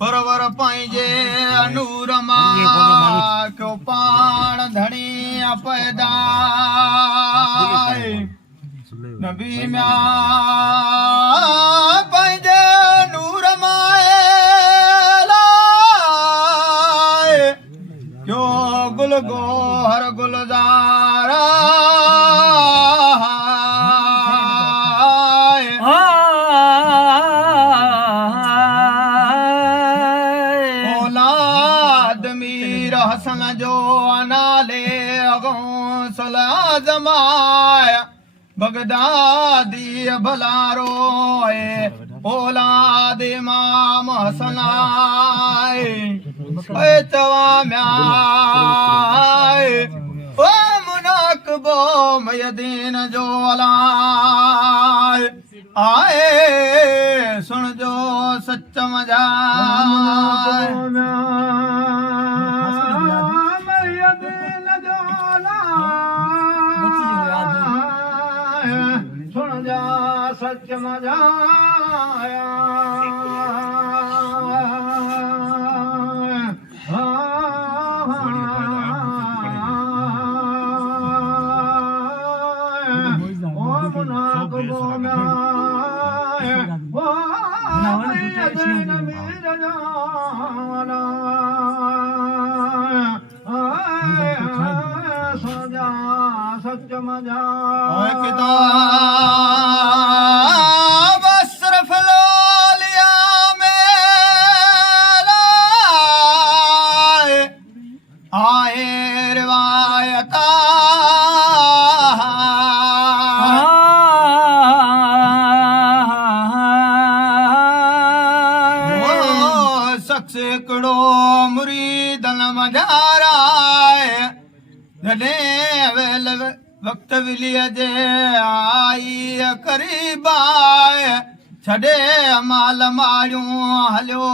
परवर पाइजे नूर मां क्यों पाण धणी पैदा नबी म्या पाइजे नूर माए लाए क्यों गुल गोहर गुलजारा हसन जो नाले गौसल आज़माए बगदादी भलारो औलाद इमाम हसन आए तवा म्याए ओ मुनाकबो मयदीन जो अलाए आए सुन जो सच मजाए सुन जा सच मजाया सच मजा किताब अशरफ लोलिया में लाए आए रिवायता शख्स हिकिड़ो मुरीदन मझारा वक्त विलिय जे आई करीब आए छॾे माल मारियूं हलियो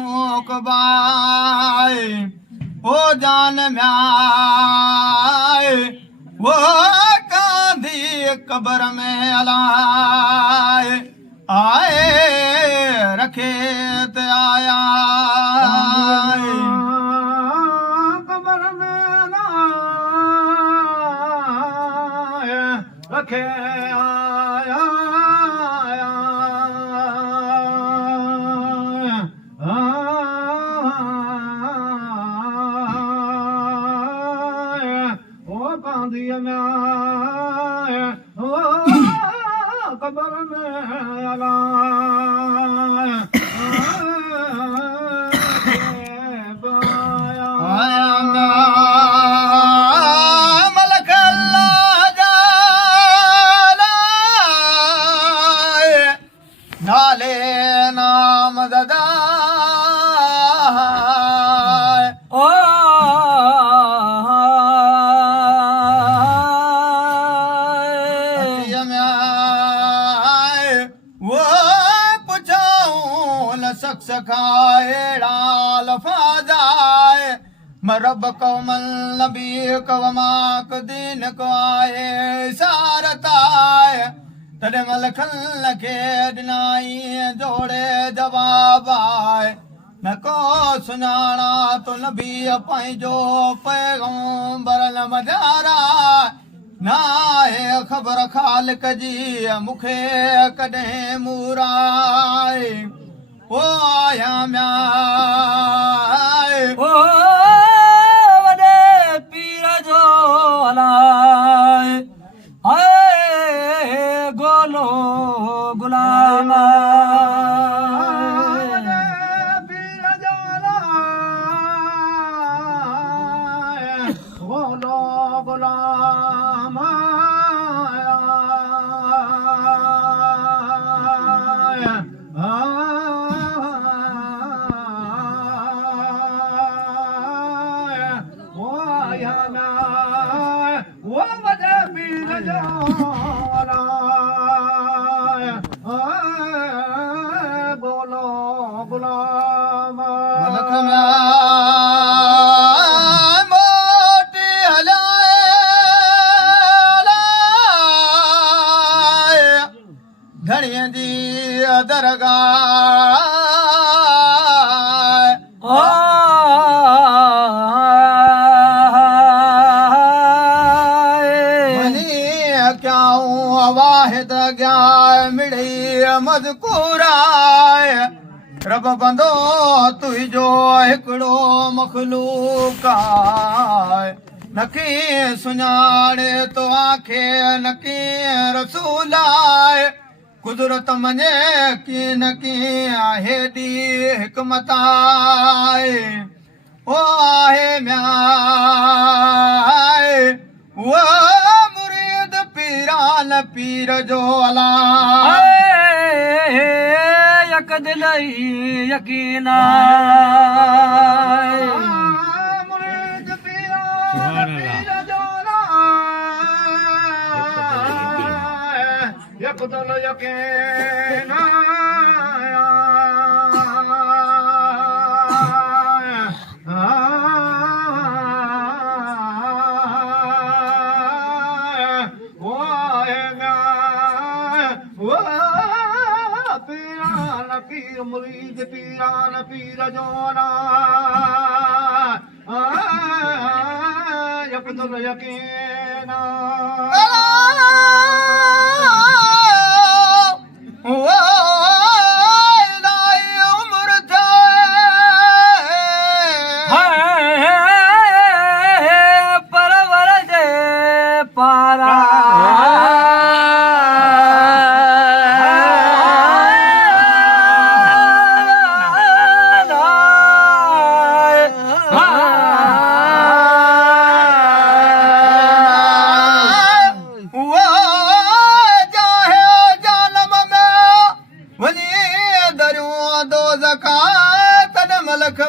ॾूक बाए ओ जान म्याए वो कांधी कबर में अलाए आए रखे ते आया रखे आया ओ कांधी में ओ कबर में अला नाले नाम ददा ओ वो पुछाऊं शख्स खाएड़ा लफाजाए मरब कौमल नबी कवमाक दीन को आए सारताए तॾहिं मलखन खे ॾिनाई जोड़े जवाब आए न को सुञाणा तो नबी पंहिंजो पैगंबर न मझारा न आहे ख़बर ख़ालिक जी मूंखे कॾहिं मुराए ओ आया म्याए ओ वॾे पीर जो अलाए गोलो गुलाम पीर जो गोलो गुलाम मज़कूर आहे रब बंदो तुंहिंजो हिकिड़ो मखलूक आहे न कीअं सुञाणे तव्हांखे न कीअं रसूल आहे कुदरत मञे कीअं न कीअं हेॾी हिकमत आहे ओ आहे म्याए वो मुरीद पीरान पीर जो अला यक दिल यकीन मुरीद पीरान पीर जो अला यक दिल यकीन पीर मुरीद पीरान पीर जोना यक़दुल यकीन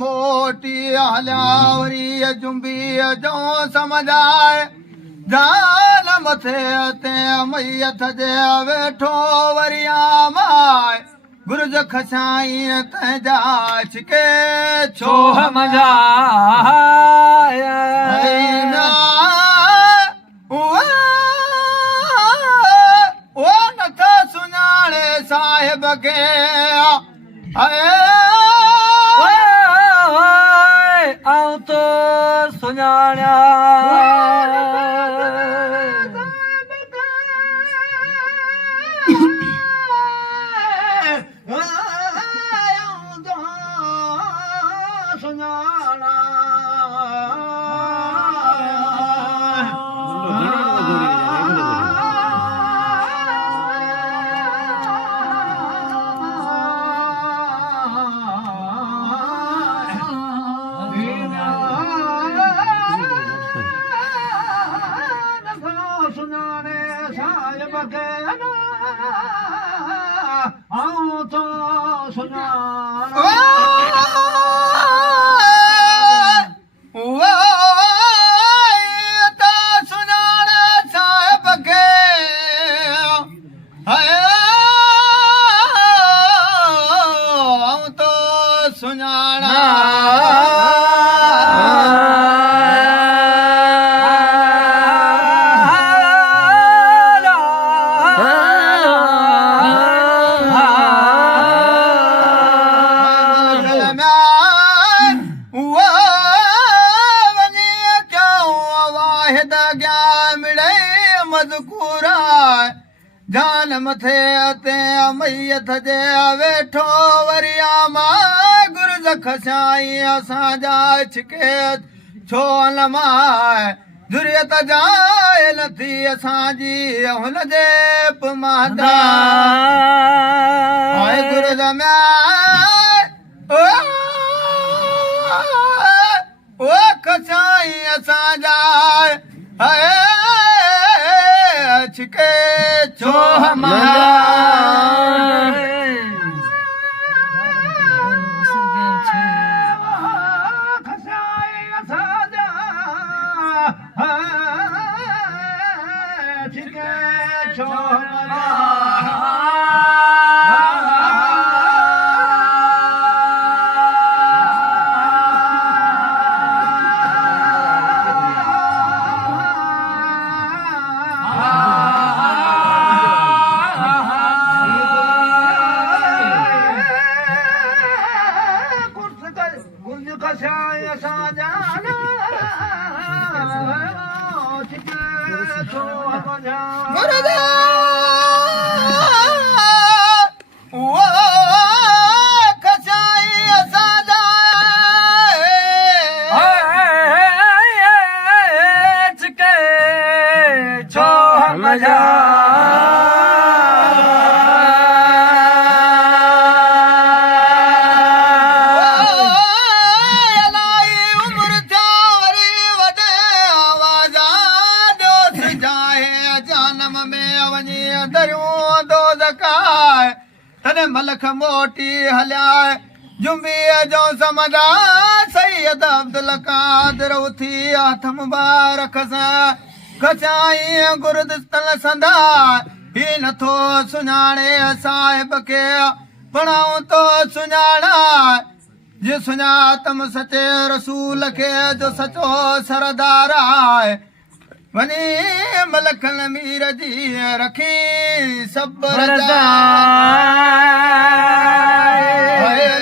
मोटी हलियावरी जुंबी जो समझ आए जान मथे ते मैयत जे वेठो वरिया माए गुरज खसाई तंहिंजा छिके छो मजा ओ नथा सुञाणे साहिब खे आऊं तो सुञाणिया सुञाणा सुञाणे साहिब खे आऊं तो सुञाणा सुञाणे साहिब खे आऊं तो सुञाणा जान मथे ते मैयत जे वेठो वरिया मां गुरज खसाई असांजा छिके छो लमाए जुरियत जाए नथी असांजी हुन जे पमादा हाय गुरज ओ खसाई असांजा हाय छिके छो खसाई असांजा छिके छो मलख मोटी हलिया जुम्बीअ जो समझा सैयद अब्दुल कादिर उथी हथ मुबारक सां कचाई गुरदस्तल संदा ही नथो सुञाणे साहिब खे पढ़ाऊं तो सुञाणा जे सुञातम सचे रसूल खे जो सचो सरदार आहे वनी मलखन मीर जी रखी सब्र जा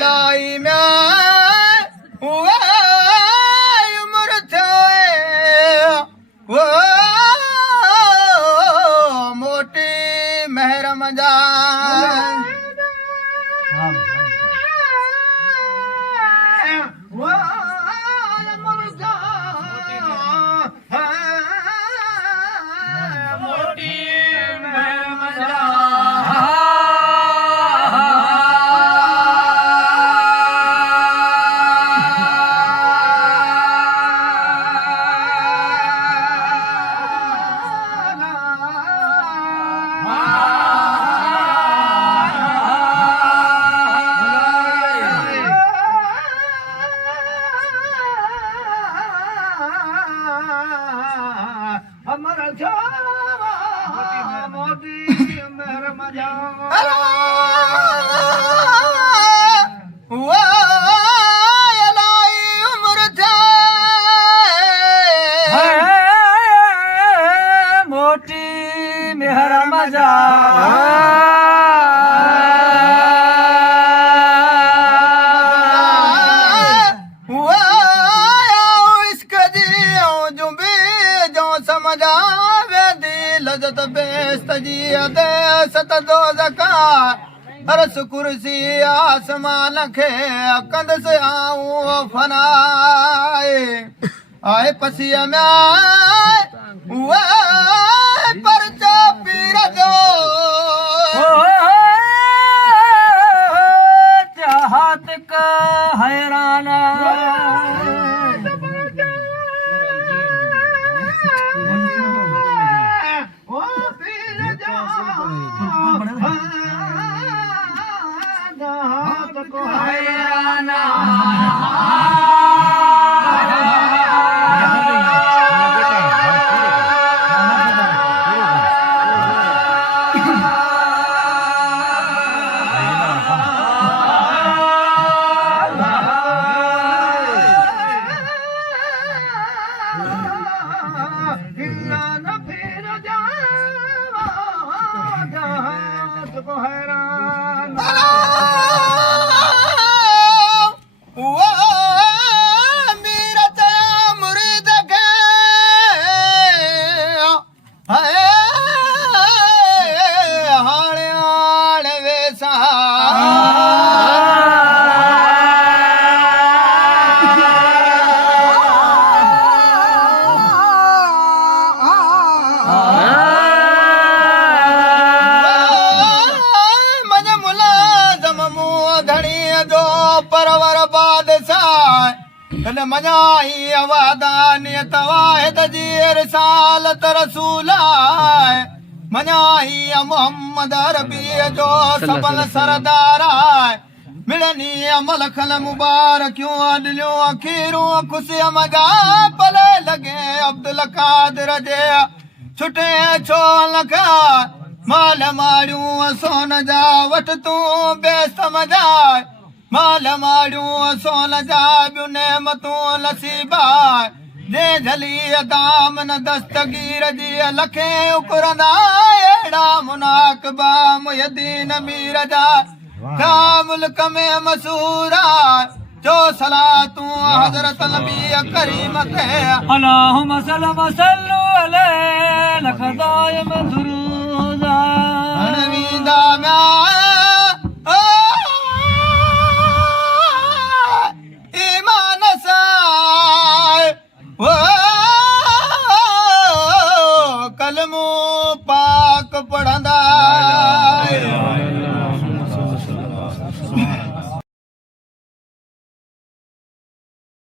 लाई में उमर थियो मोटी महर मजा अरस कुर्सी आसमान खे कंद से आऊं फनाए आए पसीअ में परचा पीर जो चाहत का हैराना मजाई अवादानियत वाहिद जी रिसालत रसूल आहे मजाई मोहम्मद अरबी जो सबल सरदार आहे मिलनी मलखल मुबारकियूं अडलियूं अखीरूं खुशिय मजा भले लगे अब्दुल कादिर जे छुटे छो लखा माल मारियूं सोन जा वठ तूं बेस मजाए माल मारियूं सोन जा ॿियूं नेमतूं नसीबा जे झली दाम न दस्तगीर जी लखे उकरंदा अहिड़ा मुनाक़बा मुयदीन मीर जा छा मुल्क में मशहूर जो सलातूं हज़रत नबी करीम ते अल्लाहुम्मा सल्लु अलैहि लख दाइम दुरूद अनवीदा